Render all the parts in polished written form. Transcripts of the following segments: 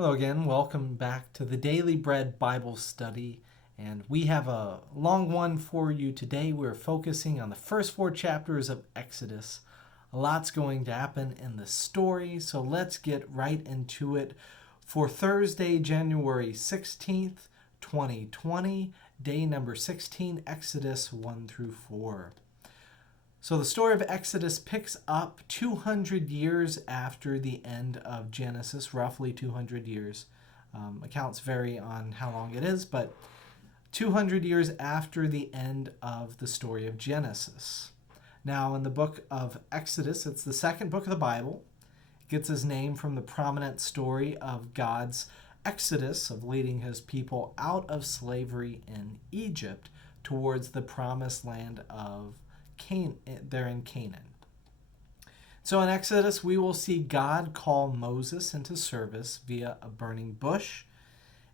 Hello again. Welcome back to the Daily Bread Bible Study. And we have a long one for you today. We're focusing on the first four chapters of Exodus. A lot's going to happen in the story, so let's get right into it. For Thursday, January 16th, 2020, day number 16, Exodus 1 through 4. So the story of Exodus picks up 200 years after the end of Genesis, roughly 200 years. Accounts vary on how long it is, but 200 years after the end of the story of Genesis. Now, in the book of Exodus, it's the second book of the Bible. It gets its name from the prominent story of God's exodus, of leading his people out of slavery in Egypt towards the promised land of there in Canaan. So in Exodus, we will see God call Moses into service via a burning bush,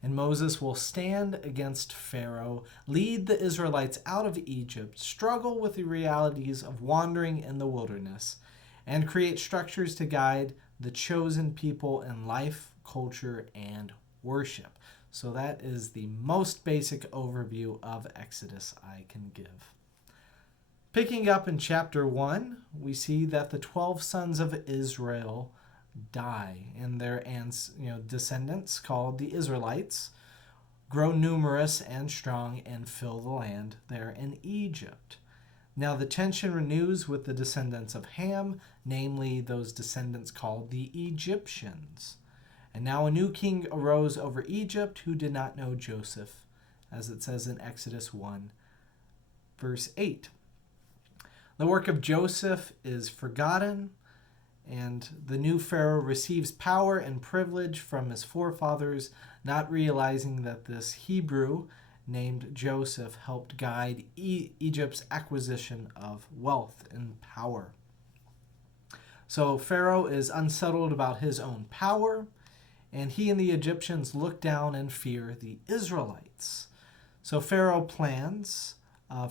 and Moses will stand against Pharaoh, lead the Israelites out of Egypt, struggle with the realities of wandering in the wilderness, and create structures to guide the chosen people in life, culture, and worship. So that is the most basic overview of Exodus I can give. Picking up in chapter 1, we see that the 12 sons of Israel die, and their descendants, called the Israelites, grow numerous and strong and fill the land there in Egypt. Now the tension renews with the descendants of Ham, namely those descendants called the Egyptians. And now a new king arose over Egypt who did not know Joseph, as it says in Exodus 1, verse 8. The work of Joseph is forgotten, and the new Pharaoh receives power and privilege from his forefathers, not realizing that this Hebrew named Joseph helped guide Egypt's acquisition of wealth and power. So Pharaoh is unsettled about his own power, and he and the Egyptians look down and fear the Israelites. So Pharaoh plans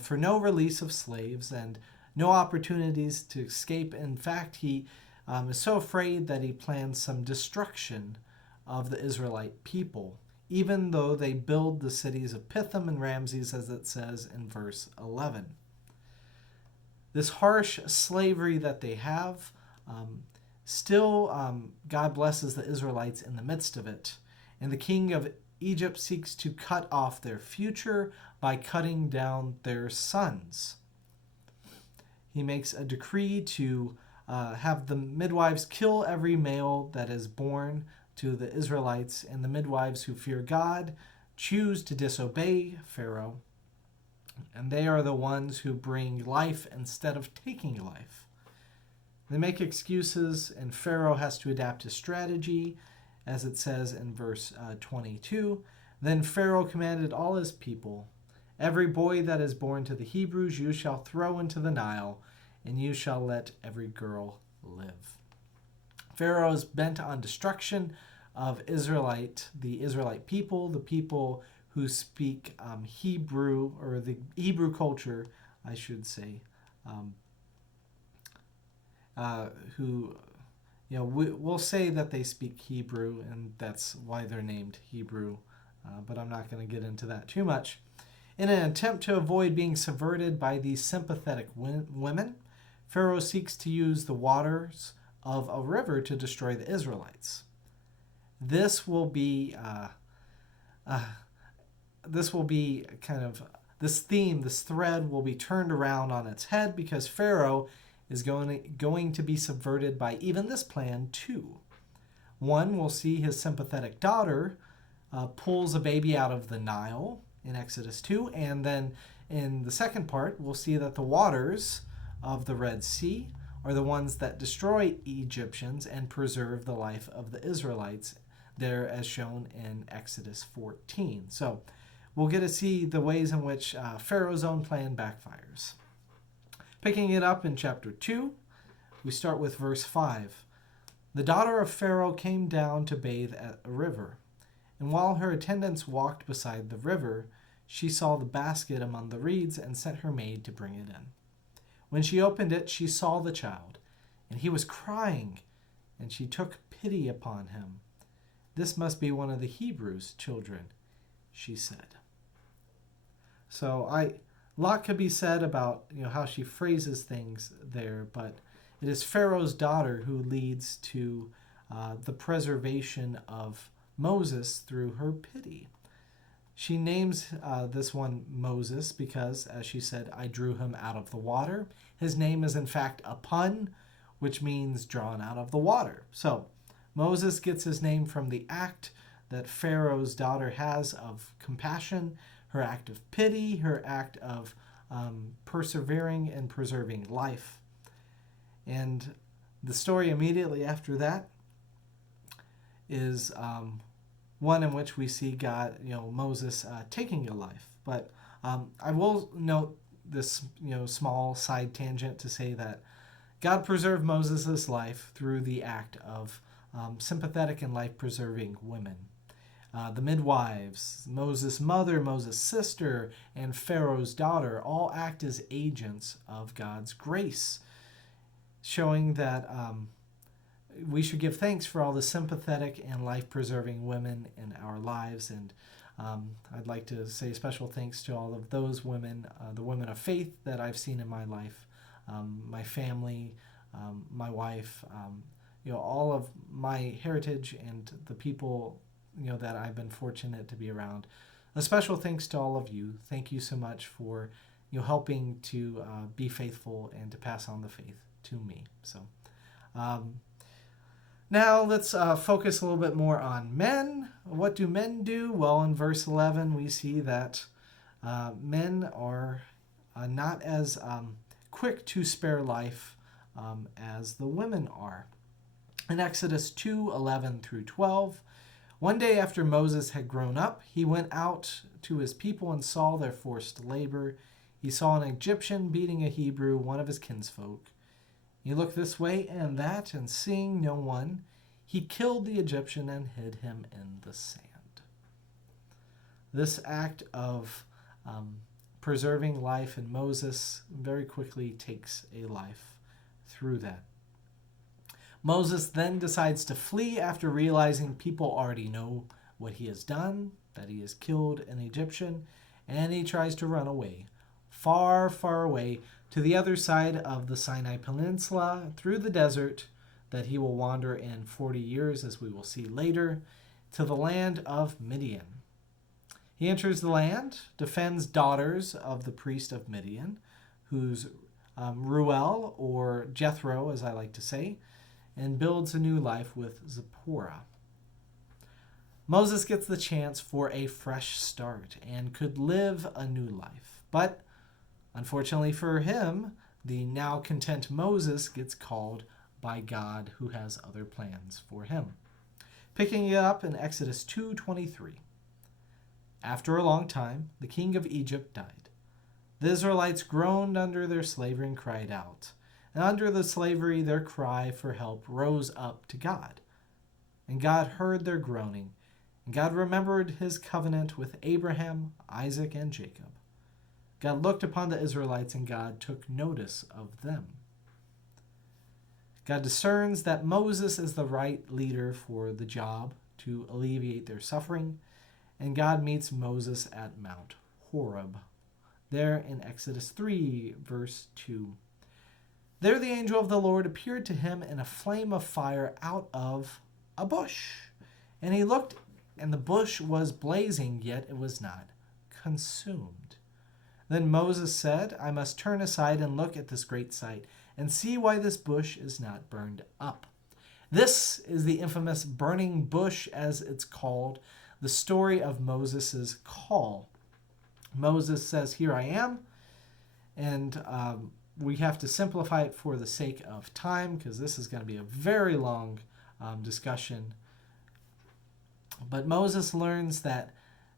for no release of slaves and no opportunities to escape. In fact, he is so afraid that he plans some destruction of the Israelite people, even though they build the cities of Pithom and Ramses, as it says in verse 11. This harsh slavery that they have, still God blesses the Israelites in the midst of it. And the king of Egypt seeks to cut off their future by cutting down their sons. He makes a decree to have the midwives kill every male that is born to the Israelites, and the midwives who fear God choose to disobey Pharaoh, and they are the ones who bring life instead of taking life. They make excuses, and Pharaoh has to adapt his strategy, as it says in verse 22. Then Pharaoh commanded all his people, "Every boy that is born to the Hebrews you shall throw into the Nile, and you shall let every girl live." Pharaoh is bent on destruction of the Israelite people, the people who speak Hebrew, or the Hebrew culture, I should say, we'll say that they speak Hebrew, and that's why they're named Hebrew, but I'm not going to get into that too much. In an attempt to avoid being subverted by these sympathetic women, Pharaoh seeks to use the waters of a river to destroy the Israelites. This thread will be turned around on its head, because Pharaoh is going to be subverted by even this plan too. One, will see his sympathetic daughter pulls a baby out of the Nile in Exodus 2, and then in the second part, we'll see that the waters of the Red Sea are the ones that destroy Egyptians and preserve the life of the Israelites, there as shown in Exodus 14. So we'll get to see the ways in which Pharaoh's own plan backfires. Picking it up in chapter 2, we start with verse 5. The daughter of Pharaoh came down to bathe at a river, and while her attendants walked beside the river, she saw the basket among the reeds and sent her maid to bring it in. When she opened it, she saw the child, and he was crying, and she took pity upon him. "This must be one of the Hebrews' children," she said. So a lot could be said about how she phrases things there, but it is Pharaoh's daughter who leads to the preservation of Moses through her pity. She names this one Moses because, as she said, "I drew him out of the water." His name is in fact a pun, which means drawn out of the water. So Moses gets his name from the act that Pharaoh's daughter has of compassion, her act of pity, her act of persevering and preserving life. And the story immediately after that is one in which we see God, Moses taking a life. But I will note this, small side tangent to say that God preserved Moses' life through the act of sympathetic and life-preserving women. The midwives, Moses' mother, Moses' sister, and Pharaoh's daughter all act as agents of God's grace, showing that we should give thanks for all the sympathetic and life-preserving women in our lives. And I'd like to say special thanks to all of those women, the women of faith that I've seen in my life, my family, my wife, all of my heritage and the people that I've been fortunate to be around. A special thanks to all of you. Thank you so much for helping to be faithful and to pass on the faith to me. So now let's focus a little bit more on men. What do men do? Well, in verse 11 we see that men are not as quick to spare life as the women are. In Exodus 2:11 through 12, "One day after Moses had grown up, he went out to his people and saw their forced labor. He saw an Egyptian beating a Hebrew, one of his kinsfolk. He looked this way and that, and seeing no one, he killed the Egyptian and hid him in the sand." This act of preserving life in Moses very quickly takes a life through that. Moses then decides to flee after realizing people already know what he has done, that he has killed an Egyptian, and he tries to run away, far, far away, to the other side of the Sinai Peninsula, through the desert that he will wander in 40 years, as we will see later, to the land of Midian. He enters the land, defends daughters of the priest of Midian, who's Ruel, or Jethro, as I like to say, and builds a new life with Zipporah. Moses gets the chance for a fresh start and could live a new life. But unfortunately for him, the now content Moses gets called by God, who has other plans for him. Picking it up in Exodus 2:23. "After a long time, the king of Egypt died. The Israelites groaned under their slavery and cried out. And under the slavery, their cry for help rose up to God. And God heard their groaning, and God remembered his covenant with Abraham, Isaac, and Jacob. God looked upon the Israelites, and God took notice of them." God discerns that Moses is the right leader for the job to alleviate their suffering, and God meets Moses at Mount Horeb, there in Exodus 3, verse 2. "There the angel of the Lord appeared to him in a flame of fire out of a bush. And he looked, and the bush was blazing, yet it was not consumed. Then Moses said, 'I must turn aside and look at this great sight, and see why this bush is not burned up.'" This is the infamous burning bush, as it's called, the story of Moses' call. Moses says, "Here I am," and we have to simplify it for the sake of time, because this is going to be a very long discussion. But Moses learns that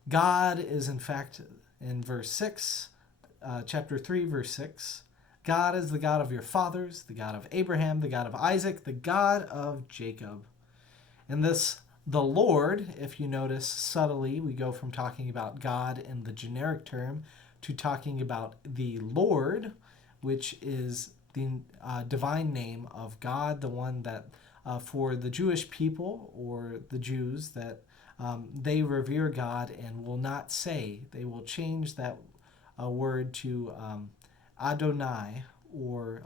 God is, in fact, in verse 6, chapter 3, verse 6, "God is the God of your fathers, the God of Abraham, the God of Isaac, the God of Jacob." And this, the Lord, if you notice subtly, we go from talking about God in the generic term to talking about the Lord, which is the divine name of God, the one that for the Jewish people or the Jews that they revere God and will not say, they will change that word to Adonai or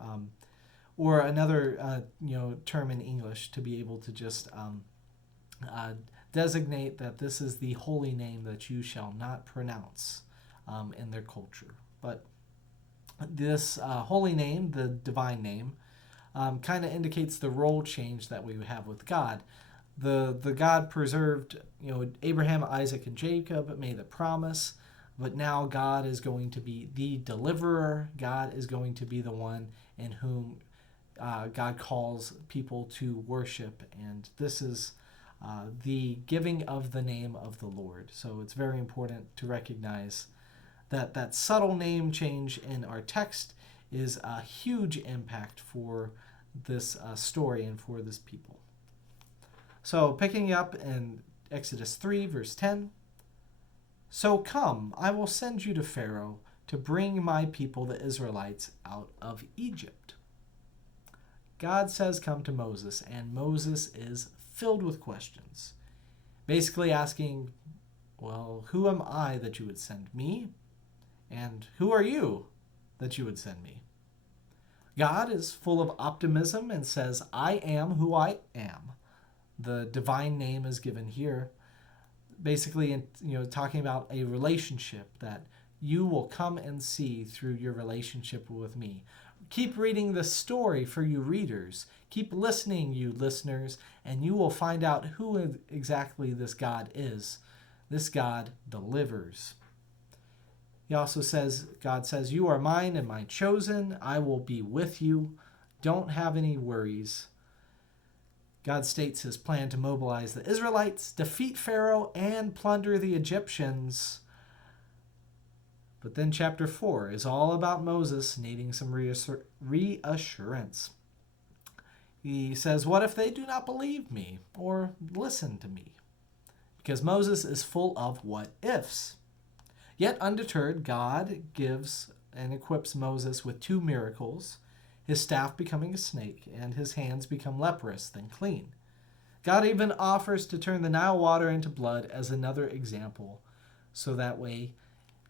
another term in English to be able to just designate that this is the holy name that you shall not pronounce in their culture. But this holy name, the divine name, kind of indicates the role change that we have with God. The God preserved, Abraham, Isaac, and Jacob made the promise, but now God is going to be the deliverer. God is going to be the one in whom God calls people to worship, and this is the giving of the name of the Lord. So it's very important to recognize that subtle name change in our text is a huge impact for this story and for this people. So picking up in Exodus 3, verse 10, "So come, I will send you to Pharaoh to bring my people, the Israelites, out of Egypt." God says come to Moses, and Moses is filled with questions. Basically asking, well, who am I that you would send me? And who are you that you would send me? God is full of optimism and says, I am who I am. The divine name is given here. Basically, talking about a relationship that you will come and see through your relationship with me. Keep reading the story for you readers. Keep listening, you listeners, and you will find out who exactly this God is. This God delivers. He also says, God says, you are mine and my chosen. I will be with you. Don't have any worries. God states his plan to mobilize the Israelites, defeat Pharaoh, and plunder the Egyptians. But then chapter 4 is all about Moses needing some reassurance. He says, what if they do not believe me or listen to me? Because Moses is full of what ifs. Yet undeterred, God gives and equips Moses with 2 miracles, his staff becoming a snake and his hands become leprous, then clean. God even offers to turn the Nile water into blood as another example, so that way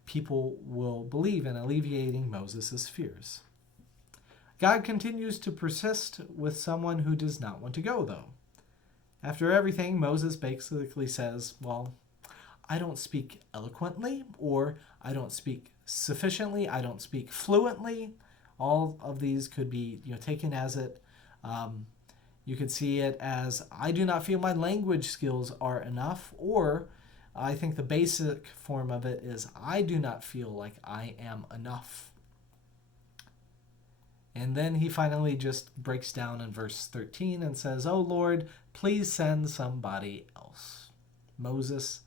people will believe in alleviating Moses' fears. God continues to persist with someone who does not want to go, though. After everything, Moses basically says, well, I don't speak eloquently, or I don't speak sufficiently, I don't speak fluently. All of these could be taken as it. You could see it as, I do not feel my language skills are enough, or I think the basic form of it is, I do not feel like I am enough. And then he finally just breaks down in verse 13 and says, oh Lord, please send somebody else. Moses,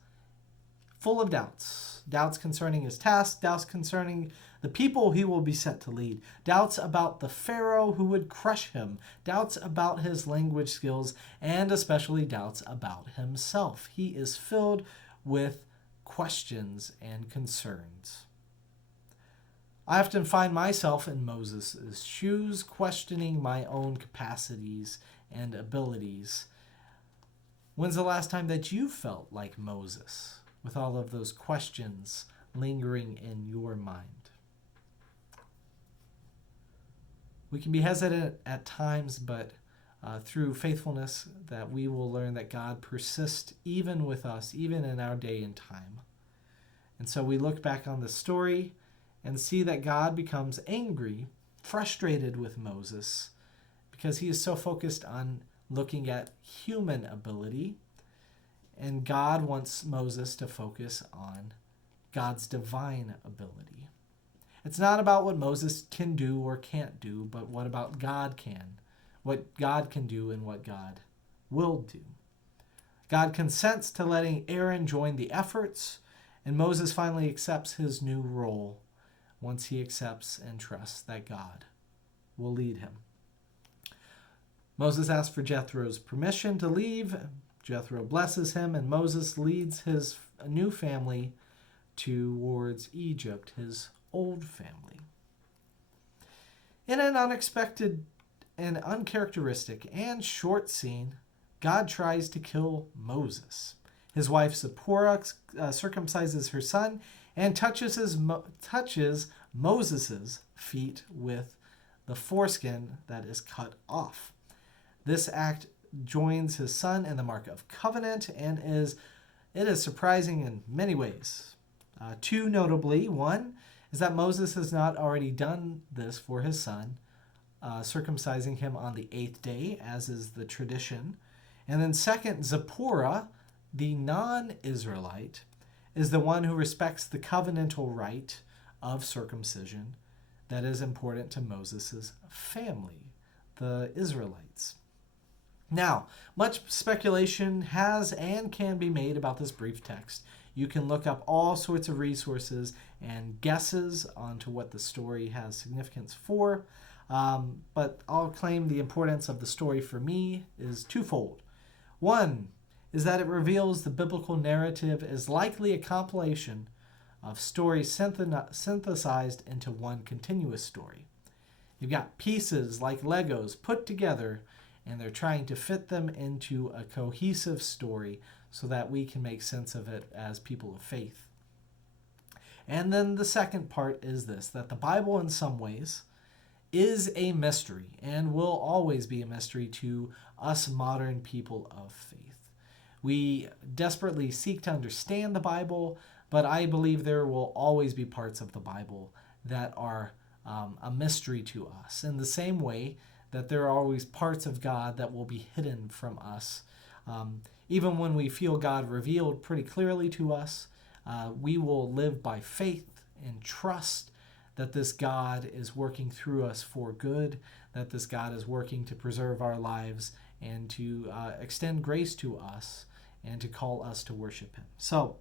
full of doubts. Doubts concerning his task, doubts concerning the people he will be set to lead, doubts about the Pharaoh who would crush him, doubts about his language skills, and especially doubts about himself. He is filled with questions and concerns. I often find myself in Moses' shoes, questioning my own capacities and abilities. When's the last time that you felt like Moses, with all of those questions lingering in your mind? We can be hesitant at times, but through faithfulness, that we will learn that God persists even with us, even in our day and time. And so we look back on the story and see that God becomes angry, frustrated with Moses, because he is so focused on looking at human ability, and God wants Moses to focus on God's divine ability. It's not about what Moses can do or can't do, but what about God can, what God can do and what God will do. God consents to letting Aaron join the efforts, and Moses finally accepts his new role once he accepts and trusts that God will lead him. Moses asks for Jethro's permission to leave. Jethro blesses him, and Moses leads his new family towards Egypt, his old family. In an unexpected an uncharacteristic and short scene, God tries to kill Moses. His wife Zipporah circumcises her son and touches Moses' feet with the foreskin that is cut off. This act joins his son in the Mark of Covenant, and it is surprising in many ways. Two notably, one is that Moses has not already done this for his son, circumcising him on the 8th day, as is the tradition. And then second, Zipporah, the non-Israelite, is the one who respects the covenantal rite of circumcision that is important to Moses' family, the Israelites. Now, much speculation has and can be made about this brief text. You can look up all sorts of resources and guesses onto what the story has significance for, but I'll claim the importance of the story for me is twofold. One is that it reveals the biblical narrative is likely a compilation of stories synthesized into one continuous story. You've got pieces like Legos put together, and they're trying to fit them into a cohesive story so that we can make sense of it as people of faith. And then the second part is this, that the Bible in some ways is a mystery and will always be a mystery to us modern people of faith. We desperately seek to understand the Bible, but I believe there will always be parts of the Bible that are a mystery to us, in the same way that there are always parts of God that will be hidden from us. Even when we feel God revealed pretty clearly to us, we will live by faith and trust that this God is working through us for good, that this God is working to preserve our lives and to extend grace to us and to call us to worship Him. So,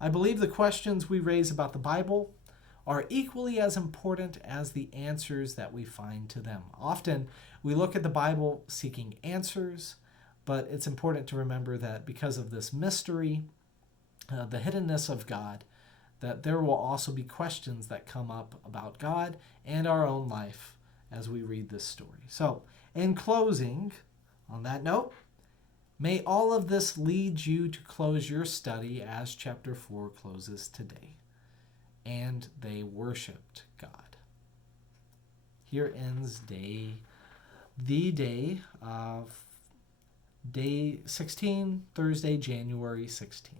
I believe the questions we raise about the Bible are equally as important as the answers that we find to them. Often, we look at the Bible seeking answers, but it's important to remember that because of this mystery, the hiddenness of God, that there will also be questions that come up about God and our own life as we read this story. So, in closing, on that note, may all of this lead you to close your study as chapter 4 closes today. And they worshiped God. Here ends the day of day 16, Thursday, January 16th.